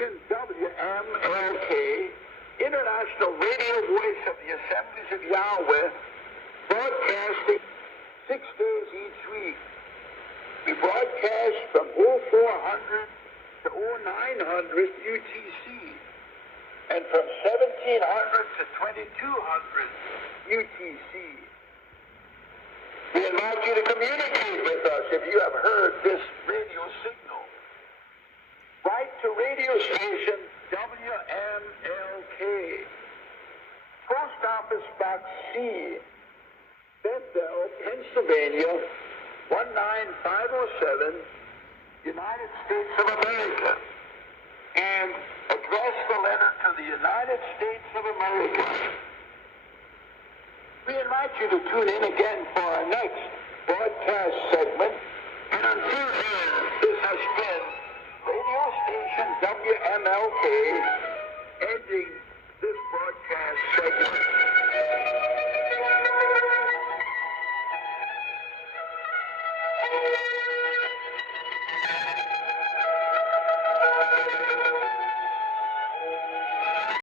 station, WMLK, International Radio Voice of the Assemblies of Yahweh, broadcasting 6 days each week. We broadcast from 0400 to 0900 UTC, and from 1700 to 2200 UTC. We invite you to communicate with us if you have heard this radio signal. Write to radio station WMLK, Post Office Box C, Bethel, Pennsylvania, 19507, United States of America, and address the letter to the United States of America. We invite you to tune in again for our next broadcast segment, and until then, this has been radio station WMLK, ending this broadcast segment.